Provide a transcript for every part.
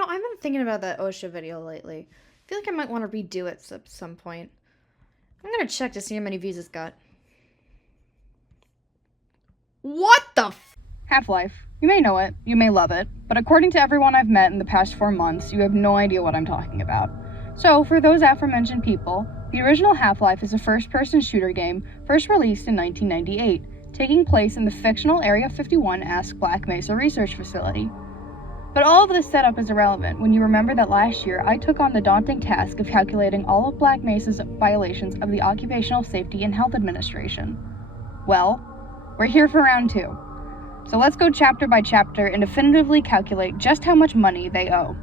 I've been thinking about that OSHA video lately. I feel like I might want to redo it at some point. I'm gonna check to see how many views it's got. What the f- Half-Life. You may know it, you may love it, but according to everyone I've met in the past 4 months, you have no idea what I'm talking about. So, for those aforementioned people, the original Half-Life is a first-person shooter game first released in 1998, taking place in the fictional Area 51-esque Black Mesa research facility. But all of this setup is irrelevant when you remember that last year I took on the daunting task of calculating all of Black Mesa's violations of the Occupational Safety and Health Administration. Well, we're here for round 2. So let's go chapter by chapter and definitively calculate just how much money they owe.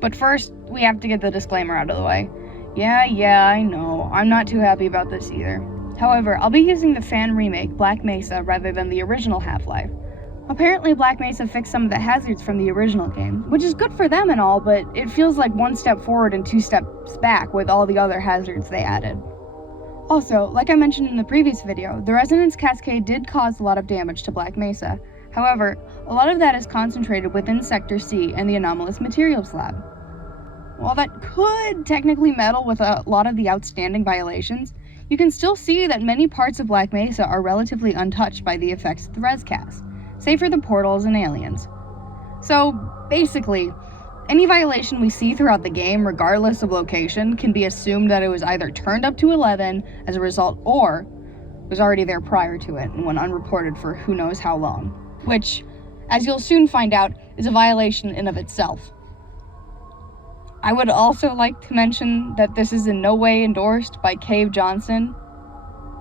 But first, we have to get the disclaimer out of the way. Yeah, I know, I'm not too happy about this either. However, I'll be using the fan remake Black Mesa rather than the original Half-Life. Apparently, Black Mesa fixed some of the hazards from the original game, which is good for them and all, but it feels like 1 step forward and 2 steps back with all the other hazards they added. Also, like I mentioned in the previous video, the resonance cascade did cause a lot of damage to Black Mesa. However, a lot of that is concentrated within Sector C and the Anomalous Materials Lab. While that could technically meddle with a lot of the outstanding violations, you can still see that many parts of Black Mesa are relatively untouched by the effects of the rescast, save for the portals and aliens. So, basically, any violation we see throughout the game, regardless of location, can be assumed that it was either turned up to 11 as a result, or was already there prior to it and went unreported for who knows how long. Which, as you'll soon find out, is a violation in of itself. I would also like to mention that this is in no way endorsed by Cave Johnson.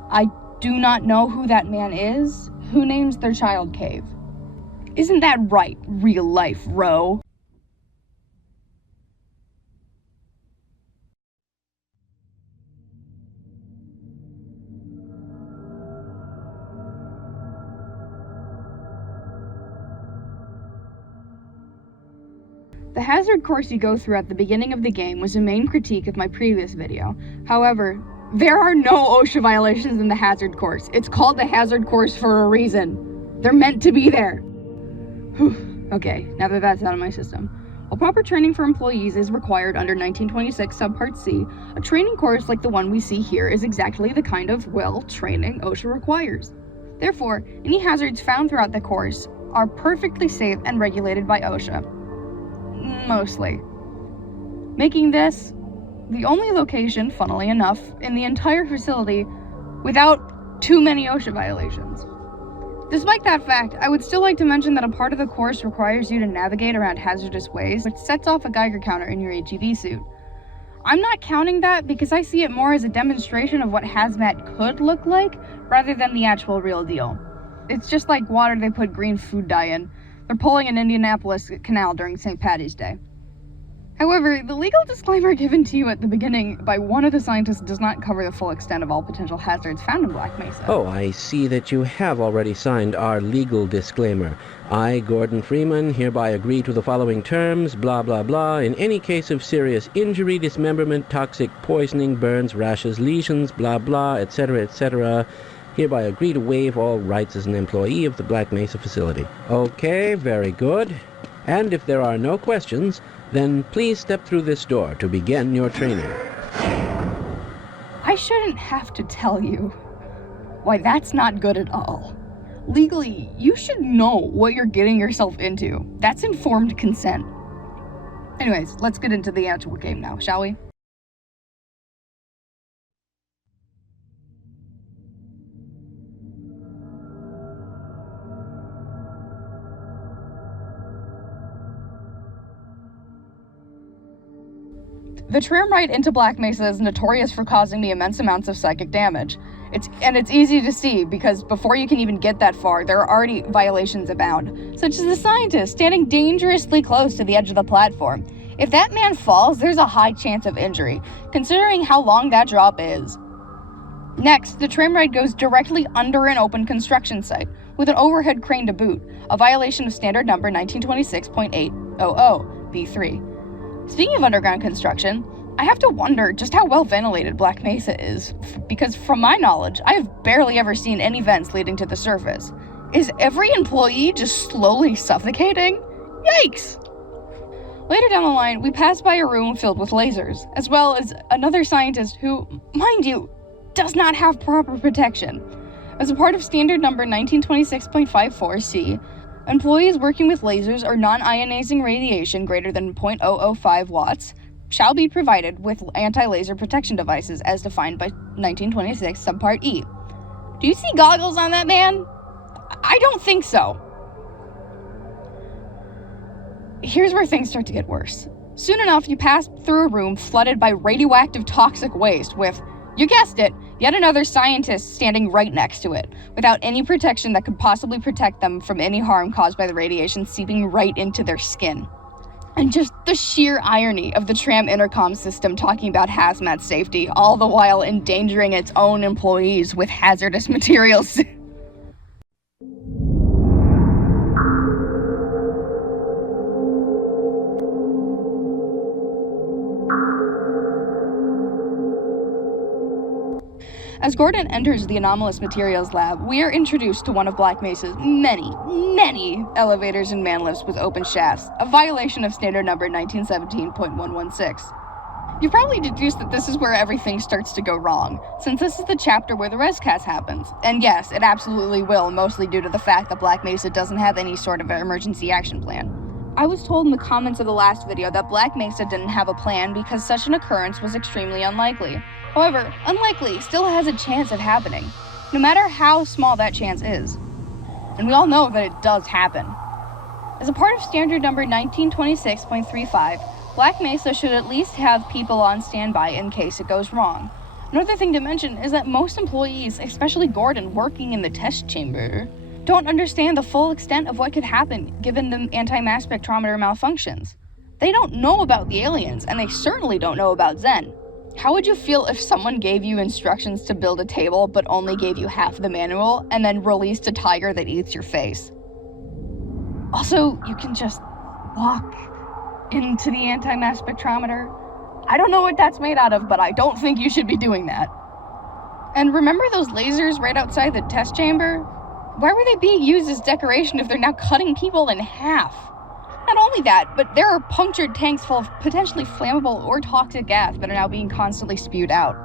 I do not know who that man is. Who names their child Cave? Isn't that right, real life, Ro? The hazard course you go through at the beginning of the game was a main critique of my previous video. However, there are no OSHA violations in the hazard course. It's called the hazard course for a reason. They're meant to be there. Whew. Okay, now that that's out of my system. While proper training for employees is required under 1926 Subpart C, a training course like the one we see here is exactly the kind of, training OSHA requires. Therefore, any hazards found throughout the course are perfectly safe and regulated by OSHA. Mostly. Making this the only location, funnily enough, in the entire facility without too many OSHA violations. Despite that fact, I would still like to mention that a part of the course requires you to navigate around hazardous ways, which sets off a Geiger counter in your HEV suit. I'm not counting that because I see it more as a demonstration of what hazmat could look like, rather than the actual real deal. It's just like water they put green food dye in. They're pulling an Indianapolis canal during St. Paddy's Day. However, the legal disclaimer given to you at the beginning by one of the scientists does not cover the full extent of all potential hazards found in Black Mesa. Oh, I see that you have already signed our legal disclaimer. I, Gordon Freeman, hereby agree to the following terms, blah blah blah, in any case of serious injury, dismemberment, toxic poisoning, burns, rashes, lesions, blah blah, etc., hereby agree to waive all rights as an employee of the Black Mesa facility. Okay, very good. And if there are no questions, then please step through this door to begin your training. I shouldn't have to tell you. Why, that's not good at all. Legally, you should know what you're getting yourself into. That's informed consent. Anyways, let's get into the actual game now, shall we? The tram ride into Black Mesa is notorious for causing me immense amounts of psychic damage. It's easy to see because before you can even get that far, there are already violations abound, such as the scientist standing dangerously close to the edge of the platform. If that man falls, there's a high chance of injury, considering how long that drop is. Next, the tram ride goes directly under an open construction site, with an overhead crane to boot, a violation of standard number 1926.800 B3. Speaking of underground construction, I have to wonder just how well ventilated Black Mesa is, because from my knowledge, I have barely ever seen any vents leading to the surface. Is every employee just slowly suffocating? Yikes! Later down the line, we pass by a room filled with lasers, as well as another scientist who, mind you, does not have proper protection. As a part of standard number 1926.54c, employees working with lasers or non-ionizing radiation greater than 0.005 watts shall be provided with anti-laser protection devices as defined by 1926 subpart E. Do you see goggles on that man? I don't think so. Here's where things start to get worse. Soon enough, you pass through a room flooded by radioactive toxic waste with, you guessed it, yet another scientist standing right next to it, without any protection that could possibly protect them from any harm caused by the radiation seeping right into their skin. And just the sheer irony of the Tram intercom system talking about hazmat safety, all the while endangering its own employees with hazardous materials. As Gordon enters the Anomalous Materials Lab, we are introduced to one of Black Mesa's many elevators and man lifts with open shafts, a violation of standard number 1917.116. You've probably deduced that this is where everything starts to go wrong, since this is the chapter where the rescast happens. And yes, it absolutely will, mostly due to the fact that Black Mesa doesn't have any sort of emergency action plan. I was told in the comments of the last video that Black Mesa didn't have a plan because such an occurrence was extremely unlikely. However, unlikely still has a chance of happening, no matter how small that chance is. And we all know that it does happen. As a part of standard number 1926.35, Black Mesa should at least have people on standby in case it goes wrong. Another thing to mention is that most employees, especially Gordon working in the test chamber, don't understand the full extent of what could happen given the anti-mass spectrometer malfunctions. They don't know about the aliens, and they certainly don't know about Zen. How would you feel if someone gave you instructions to build a table but only gave you half the manual and then released a tiger that eats your face? Also, you can just walk into the anti-mass spectrometer. I don't know what that's made out of, but I don't think you should be doing that. And remember those lasers right outside the test chamber? Why were they being used as decoration if they're now cutting people in half? Not only that, but there are punctured tanks full of potentially flammable or toxic gas that are now being constantly spewed out.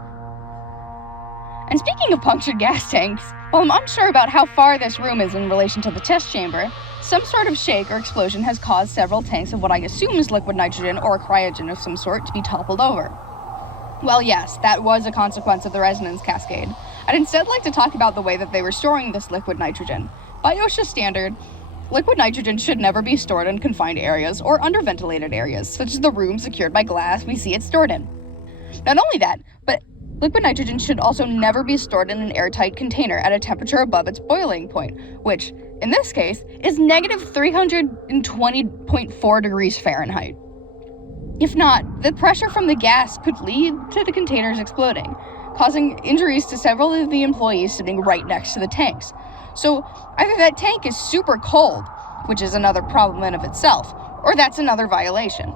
And speaking of punctured gas tanks, while I'm unsure about how far this room is in relation to the test chamber, some sort of shake or explosion has caused several tanks of what I assume is liquid nitrogen or cryogen of some sort to be toppled over. Well, yes, that was a consequence of the resonance cascade. I'd instead like to talk about the way that they were storing this liquid nitrogen. By OSHA standard, liquid nitrogen should never be stored in confined areas or underventilated areas, such as the room secured by glass we see it stored in. Not only that, but liquid nitrogen should also never be stored in an airtight container at a temperature above its boiling point, which, in this case, is negative 320.4 degrees Fahrenheit. If not, the pressure from the gas could lead to the containers exploding, causing injuries to several of the employees sitting right next to the tanks. So either that tank is super cold, which is another problem in of itself, or that's another violation.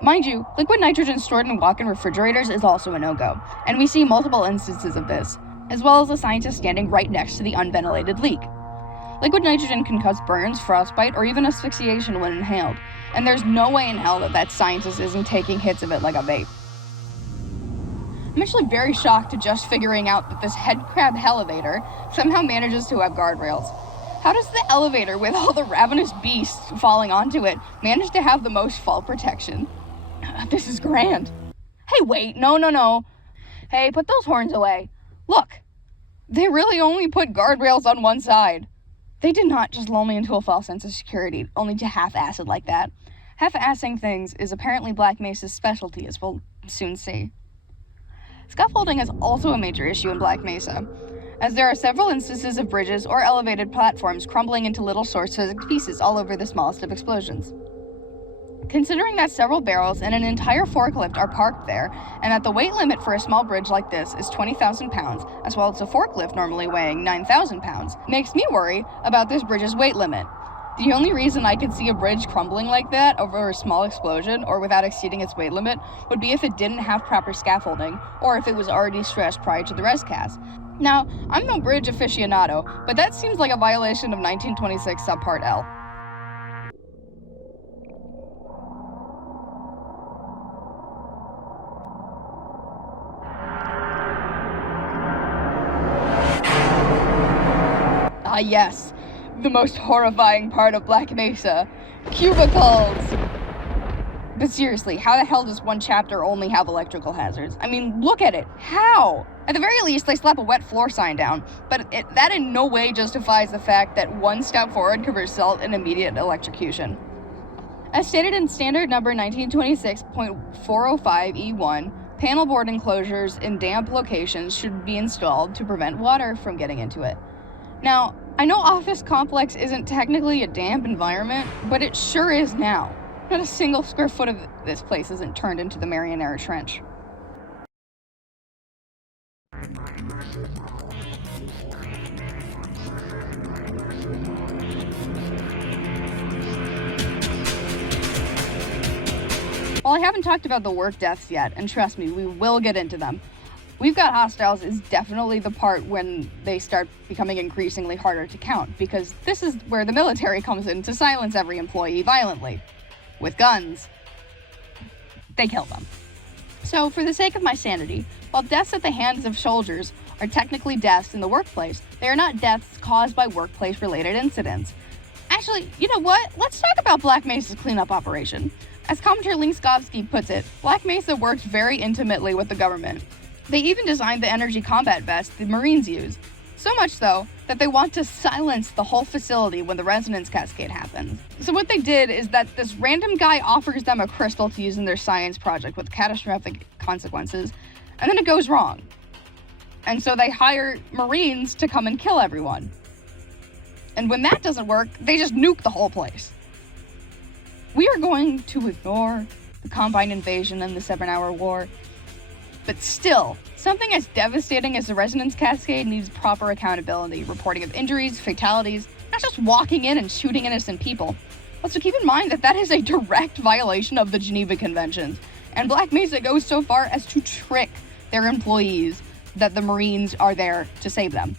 Mind you, liquid nitrogen stored in walk-in refrigerators is also a no-go, and we see multiple instances of this, as well as a scientist standing right next to the unventilated leak. Liquid nitrogen can cause burns, frostbite, or even asphyxiation when inhaled, and there's no way in hell that that scientist isn't taking hits of it like a vape. I'm actually very shocked to just figuring out that this head crab elevator somehow manages to have guardrails. How does the elevator with all the ravenous beasts falling onto it manage to have the most fall protection? This is grand. Hey, wait, no. Hey, put those horns away. Look, they really only put guardrails on one side. They did not just lull me into a false sense of security, only to half-ass it like that. Half-assing things is apparently Black Mesa's specialty, as we'll soon see. Scaffolding is also a major issue in Black Mesa, as there are several instances of bridges or elevated platforms crumbling into little source-physics pieces all over the smallest of explosions. Considering that several barrels and an entire forklift are parked there, and that the weight limit for a small bridge like this is 20,000 pounds, as well as a forklift normally weighing 9,000 pounds, makes me worry about this bridge's weight limit. The only reason I could see a bridge crumbling like that over a small explosion, or without exceeding its weight limit, would be if it didn't have proper scaffolding, or if it was already stressed prior to the rescast. Now, I'm no bridge aficionado, but that seems like a violation of 1926 subpart L. Ah, yes. The most horrifying part of Black Mesa. Cubicles! But seriously, how the hell does one chapter only have electrical hazards? I mean, look at it. How? At the very least, they slap a wet floor sign down, but that in no way justifies the fact that one step forward could result in immediate electrocution. As stated in Standard Number 1926.405E1, panel board enclosures in damp locations should be installed to prevent water from getting into it. Now, I know office complex isn't technically a damp environment, but it sure is now. Not a single square foot of this place isn't turned into the Marianera Trench. While I haven't talked about the work deaths yet, and trust me, we will get into them, We've Got Hostiles is definitely the part when they start becoming increasingly harder to count, because this is where the military comes in to silence every employee violently. With guns. They kill them. So, for the sake of my sanity, while deaths at the hands of soldiers are technically deaths in the workplace, they are not deaths caused by workplace-related incidents. Actually, you know what? Let's talk about Black Mesa's cleanup operation. As Commentator Linkskovsky puts it, Black Mesa worked very intimately with the government. They even designed the energy combat vest the Marines use. So much so that they want to silence the whole facility when the resonance cascade happens. So what they did is that this random guy offers them a crystal to use in their science project with catastrophic consequences, and then it goes wrong. And so they hire Marines to come and kill everyone. And when that doesn't work, they just nuke the whole place. We are going to ignore the Combine invasion and the 7-hour war, but still, something as devastating as the resonance cascade needs proper accountability, reporting of injuries, fatalities, not just walking in and shooting innocent people. Also, keep in mind that that is a direct violation of the Geneva Conventions, and Black Mesa goes so far as to trick their employees that the Marines are there to save them.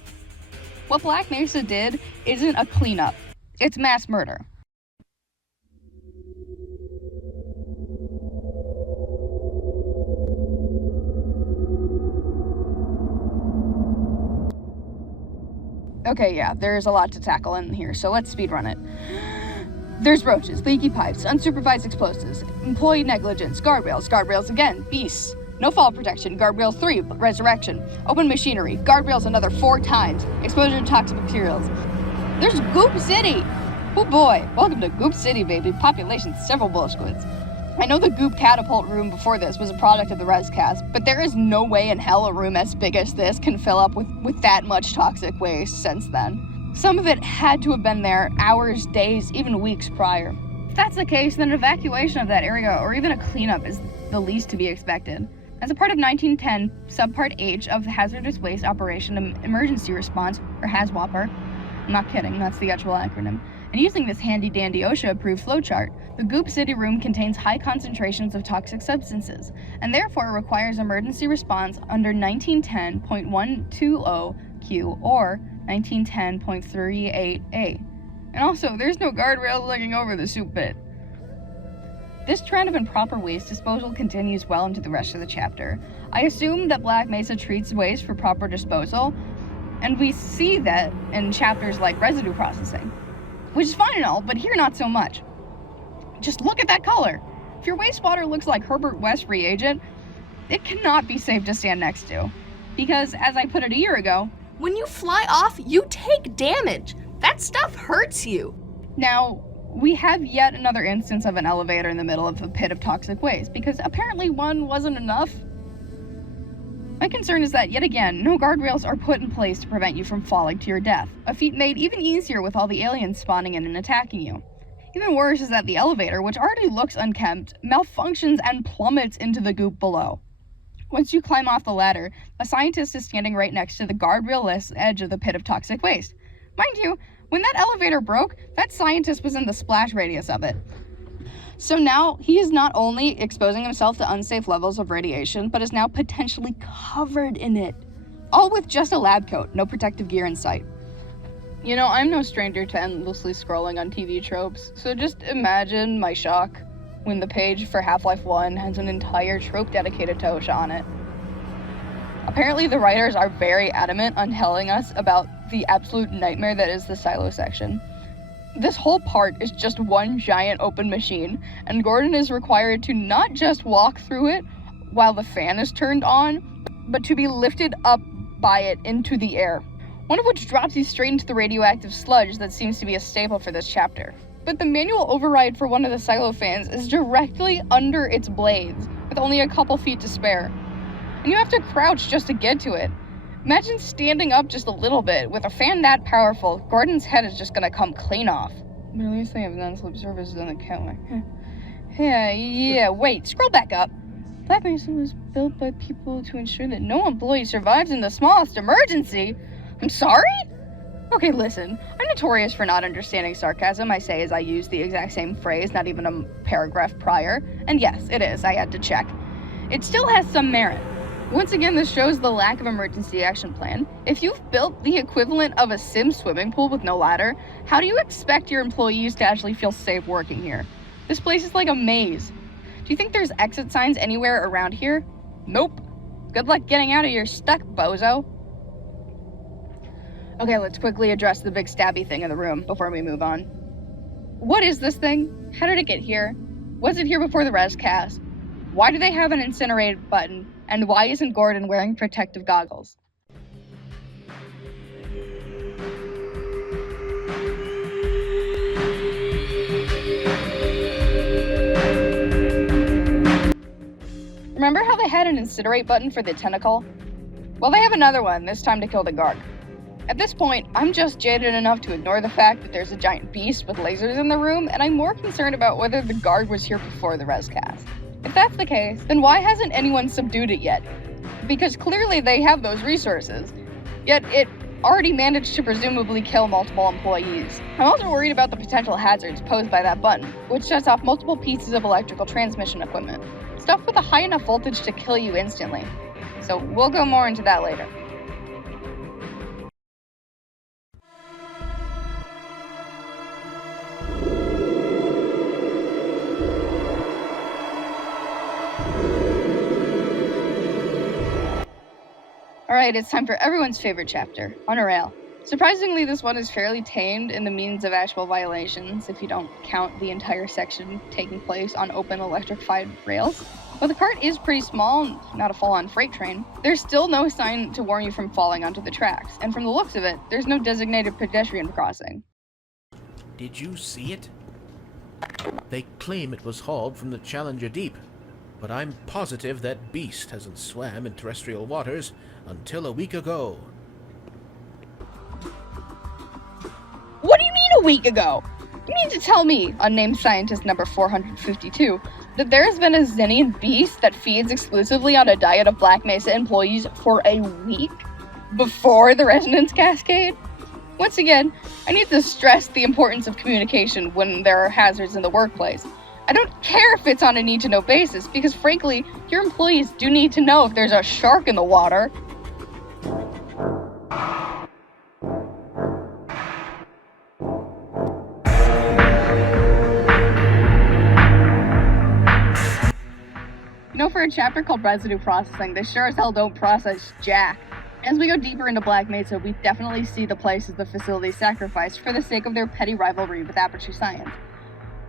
What Black Mesa did isn't a cleanup, it's mass murder. Okay, yeah, there's a lot to tackle in here, so let's speedrun it. There's roaches, leaky pipes, unsupervised explosives, employee negligence, guardrails again, beasts, no fall protection, guardrails 3, resurrection, open machinery, guardrails another 4 times, exposure to toxic materials. There's Goop City! Oh boy, welcome to Goop City, baby, population several bullet squids. I know the Goop catapult room before this was a product of the Rescast, but there is no way in hell a room as big as this can fill up with that much toxic waste since then. Some of it had to have been there hours, days, even weeks prior. If that's the case, then an evacuation of that area or even a cleanup is the least to be expected. As a part of 1910, Subpart H of the Hazardous Waste Operation Emergency Response, or HAZWOPER, I'm not kidding, that's the actual acronym, and using this handy-dandy OSHA-approved flowchart, the Goop City room contains high concentrations of toxic substances, and therefore requires emergency response under 1910.120Q or 1910.38A. And also, there's no guardrails looking over the soup pit. This trend of improper waste disposal continues well into the rest of the chapter. I assume that Black Mesa treats waste for proper disposal, and we see that in chapters like residue processing. Which is fine and all, but here not so much. Just look at that color. If your wastewater looks like Herbert West reagent, it cannot be safe to stand next to. Because, as I put it a year ago, when you fly off, you take damage. That stuff hurts you. Now, we have yet another instance of an elevator in the middle of a pit of toxic waste, because apparently one wasn't enough. My concern is that, yet again, no guardrails are put in place to prevent you from falling to your death, a feat made even easier with all the aliens spawning in and attacking you. Even worse is that the elevator, which already looks unkempt, malfunctions and plummets into the goop below. Once you climb off the ladder, a scientist is standing right next to the guardrail-less edge of the pit of toxic waste. Mind you, when that elevator broke, that scientist was in the splash radius of it. So now, he is not only exposing himself to unsafe levels of radiation, but is now potentially covered in it. All with just a lab coat, no protective gear in sight. You know, I'm no stranger to endlessly scrolling on TV tropes, so just imagine my shock when the page for Half-Life 1 has an entire trope dedicated to OSHA on it. Apparently the writers are very adamant on telling us about the absolute nightmare that is the silo section. This whole part is just one giant open machine, and Gordon is required to not just walk through it while the fan is turned on, but to be lifted up by it into the air. One of which drops you straight into the radioactive sludge that seems to be a staple for this chapter. But the manual override for one of the silo fans is directly under its blades, with only a couple feet to spare. And you have to crouch just to get to it. Imagine standing up just a little bit. With a fan that powerful, Gordon's head is just gonna come clean off. But at least they have non-slip services on the counter. Yeah, wait, scroll back up. Black Mesa was built by people to ensure that no employee survives in the smallest emergency. I'm sorry? Okay, listen, I'm notorious for not understanding sarcasm. I say as I use the exact same phrase, not even a paragraph prior. And yes, it is, I had to check. It still has some merit. Once again, this shows the lack of emergency action plan. If you've built the equivalent of a sim swimming pool with no ladder, how do you expect your employees to actually feel safe working here? This place is like a maze. Do you think there's exit signs anywhere around here? Nope. Good luck getting out of here stuck, bozo. Okay, let's quickly address the big stabby thing in the room before we move on. What is this thing? How did it get here? Was it here before the res cast? Why do they have an incinerate button? And why isn't Gordon wearing protective goggles? Remember how they had an incinerate button for the tentacle? Well, they have another one, this time to kill the guard. At this point, I'm just jaded enough to ignore the fact that there's a giant beast with lasers in the room, and I'm more concerned about whether the guard was here before the res cast. If that's the case, then why hasn't anyone subdued it yet? Because clearly they have those resources, yet it already managed to presumably kill multiple employees. I'm also worried about the potential hazards posed by that button, which shuts off multiple pieces of electrical transmission equipment. Stuff with a high enough voltage to kill you instantly. So we'll go more into that later. Alright, it's time for everyone's favorite chapter, On a Rail. Surprisingly, this one is fairly tamed in the means of actual violations, if you don't count the entire section taking place on open electrified rails. While the cart is pretty small, not a full-on freight train, there's still no sign to warn you from falling onto the tracks, and from the looks of it, there's no designated pedestrian crossing. Did you see it? They claim it was hauled from the Challenger Deep, but I'm positive that beast hasn't swam in terrestrial waters until a week ago. What do you mean a week ago? You mean to tell me, unnamed scientist number 452, that there has been a Xenian beast that feeds exclusively on a diet of Black Mesa employees for a week? Before the resonance cascade? Once again, I need to stress the importance of communication when there are hazards in the workplace. I don't care if it's on a need-to-know basis, because frankly, your employees do need to know if there's a shark in the water. You know, for a chapter called Residue Processing, they sure as hell don't process jack. As we go deeper into Black Mesa, we definitely see the places the facility sacrificed for the sake of their petty rivalry with Aperture Science.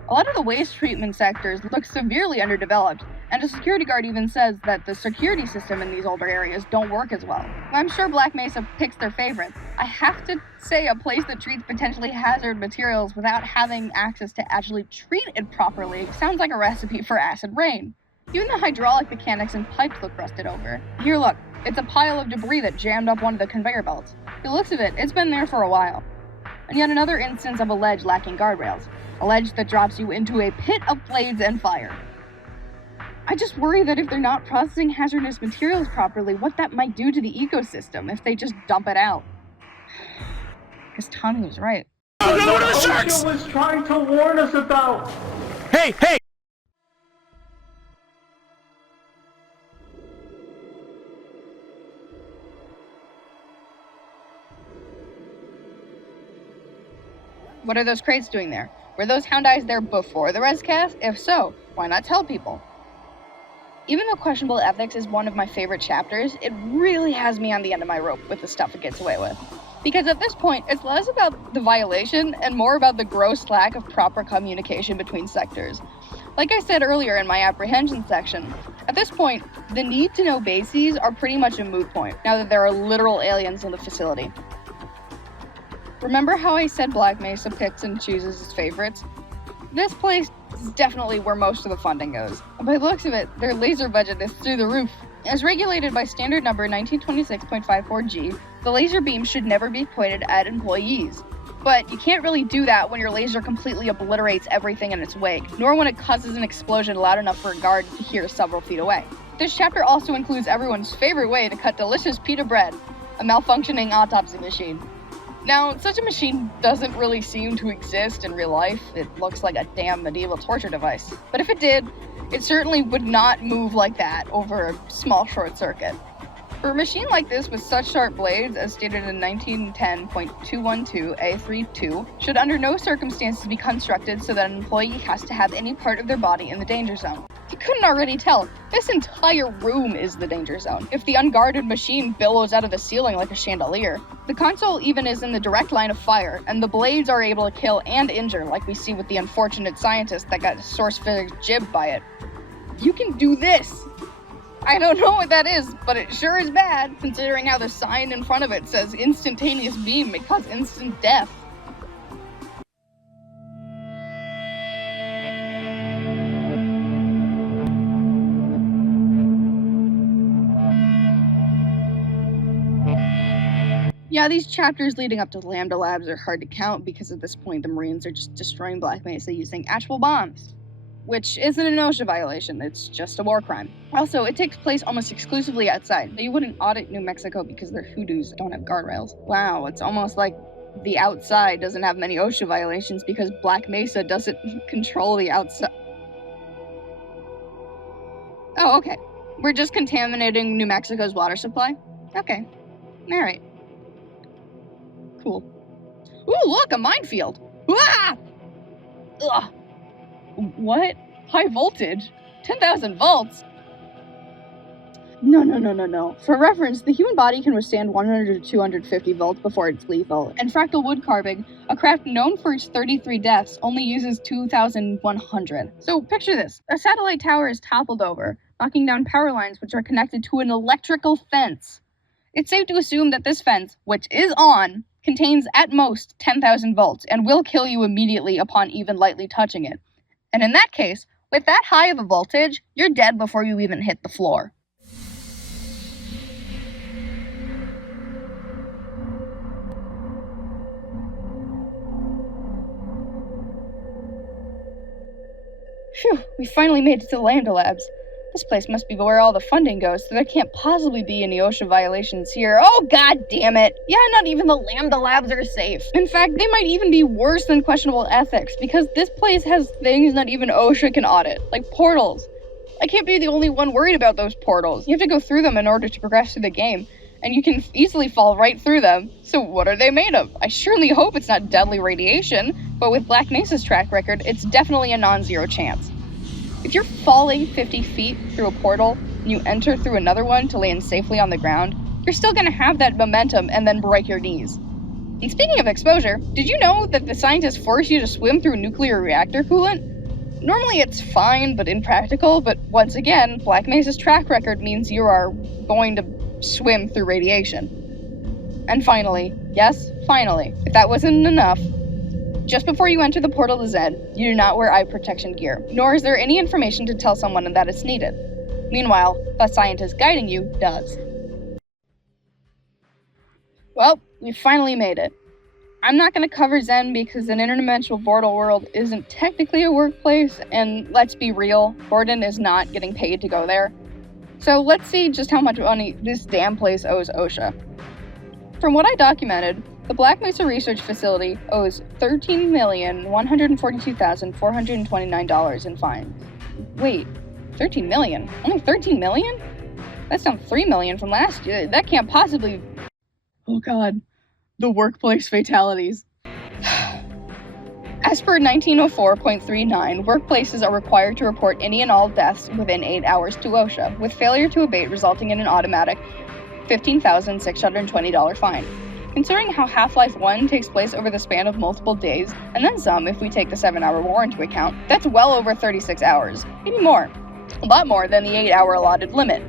A lot of the waste treatment sectors look severely underdeveloped, and a security guard even says that the security system in these older areas don't work as well. I'm sure Black Mesa picks their favorites. I have to say, a place that treats potentially hazard materials without having access to actually treat it properly sounds like a recipe for acid rain. Even the hydraulic mechanics and pipes look rusted over. Here, look, it's a pile of debris that jammed up one of the conveyor belts. The looks of it, it's been there for a while. And yet another instance of a ledge lacking guardrails. A ledge that drops you into a pit of blades and fire. I just worry that if they're not processing hazardous materials properly, what that might do to the ecosystem if they just dump it out. Because Tommy was right. Oh no, what are the sharks? OSHA was trying to warn us about. Hey! What are those crates doing there? Were those hound eyes there before the rescast? If so, why not tell people? Even though questionable ethics is one of my favorite chapters, it really has me on the end of my rope with the stuff it gets away with. Because at this point, it's less about the violation and more about the gross lack of proper communication between sectors. Like I said earlier in my apprehension section, at this point, the need-to-know bases are pretty much a moot point, now that there are literal aliens in the facility. Remember how I said Black Mesa picks and chooses its favorites? This place is definitely where most of the funding goes. By the looks of it, their laser budget is through the roof. As regulated by standard number 1926.54G, the laser beam should never be pointed at employees. But you can't really do that when your laser completely obliterates everything in its wake, nor when it causes an explosion loud enough for a guard to hear several feet away. This chapter also includes everyone's favorite way to cut delicious pita bread, a malfunctioning autopsy machine. Now, such a machine doesn't really seem to exist in real life. It looks like a damn medieval torture device. But if it did, it certainly would not move like that over a small short circuit. For a machine like this with such sharp blades, as stated in 1910.212A32, should under no circumstances be constructed so that an employee has to have any part of their body in the danger zone. If you couldn't already tell, this entire room is the danger zone, if the unguarded machine billows out of the ceiling like a chandelier. The console even is in the direct line of fire, and the blades are able to kill and injure, like we see with the unfortunate scientist that got source physics jibbed by it. You can do this! I don't know what that is, but it sure is bad, considering how the sign in front of it says instantaneous beam may cause instant death. Yeah, these chapters leading up to Lambda Labs are hard to count because at this point the Marines are just destroying Black Mesa using actual bombs. Which isn't an OSHA violation, it's just a war crime. Also, it takes place almost exclusively outside. You wouldn't audit New Mexico because their hoodoos don't have guardrails. Wow, it's almost like the outside doesn't have many OSHA violations because Black Mesa doesn't control the outside. Oh, okay. We're just contaminating New Mexico's water supply? Okay. Alright. Cool. Ooh, look, a minefield! Ah! Ugh. What? High voltage? 10,000 volts? No. For reference, the human body can withstand 100 to 250 volts before it's lethal, and fractal wood carving, a craft known for its 33 deaths, only uses 2,100. So picture this. A satellite tower is toppled over, knocking down power lines which are connected to an electrical fence. It's safe to assume that this fence, which is on, contains at most 10,000 volts, and will kill you immediately upon even lightly touching it. And in that case, with that high of a voltage, you're dead before you even hit the floor. Phew, we finally made it to the Lambda Labs. This place must be where all the funding goes, so there can't possibly be any OSHA violations here. Oh, god damn it! Yeah, not even the Lambda Labs are safe. In fact, they might even be worse than questionable ethics, because this place has things not even OSHA can audit, like portals. I can't be the only one worried about those portals. You have to go through them in order to progress through the game, and you can easily fall right through them. So what are they made of? I surely hope it's not deadly radiation, but with Black Mesa's track record, it's definitely a non-zero chance. If you're falling 50 feet through a portal, and you enter through another one to land safely on the ground, you're still going to have that momentum and then break your knees. And speaking of exposure, did you know that the scientists force you to swim through nuclear reactor coolant? Normally it's fine but impractical, but once again, Black Mesa's track record means you are going to swim through radiation. And finally, yes, finally, if that wasn't enough, just before you enter the portal to Zed, you do not wear eye protection gear, nor is there any information to tell someone that it's needed. Meanwhile, the scientist guiding you does. Well, we finally made it. I'm not going to cover Zen because an interdimensional portal world isn't technically a workplace, and let's be real, Gordon is not getting paid to go there. So let's see just how much money this damn place owes OSHA. From what I documented, the Black Mesa Research Facility owes $13,142,429 in fines. Wait, $13 million? Only $13 million? That's down $3 million from last year. That can't possibly... Oh god, the workplace fatalities. As per 1904.39, workplaces are required to report any and all deaths within 8 hours to OSHA, with failure to abate resulting in an automatic $15,620 fine. Considering how Half-Life 1 takes place over the span of multiple days, and then some if we take the 7-hour war into account, that's well over 36 hours, maybe more. A lot more than the 8-hour allotted limit.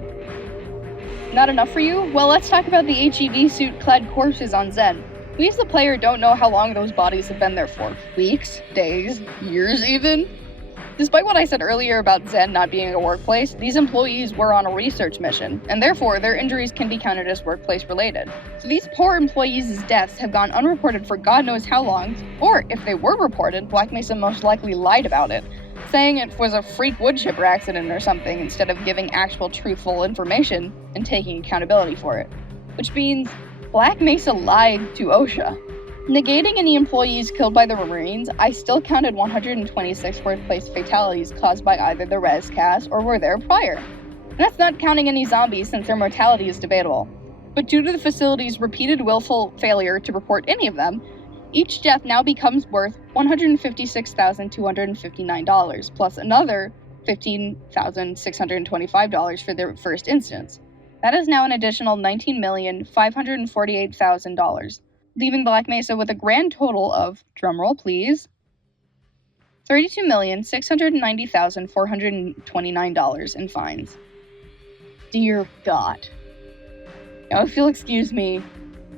Not enough for you? Well, let's talk about the HEV suit-clad corpses on Zen. We as the player don't know how long those bodies have been there for. Weeks? Days? Years even? Despite what I said earlier about Zen not being a workplace, these employees were on a research mission, and therefore their injuries can be counted as workplace related. So these poor employees' deaths have gone unreported for God knows how long, or if they were reported, Black Mesa most likely lied about it, saying it was a freak wood chipper accident or something instead of giving actual truthful information and taking accountability for it. Which means Black Mesa lied to OSHA. Negating any employees killed by the Marines, I still counted 126 workplace fatalities caused by either the res cast or were there prior. And that's not counting any zombies since their mortality is debatable. But due to the facility's repeated willful failure to report any of them, each death now becomes worth $156,259, plus another $15,625 for their first instance. That is now an additional $19,548,000, leaving Black Mesa with a grand total of, drumroll please, $32,690,429 in fines. Dear God. Now, if you'll excuse me,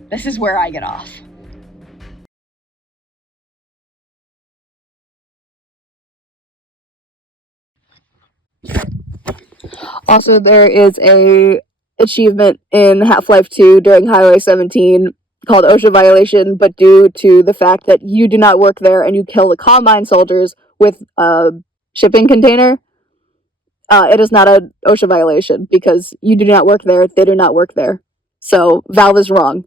this is where I get off. Also, there is a achievement in Half-Life 2 during Highway 17 called OSHA violation, but due to the fact that you do not work there and you kill the Combine soldiers with a shipping container, it is not an OSHA violation because you do not work there, they do not work there. So, Valve is wrong.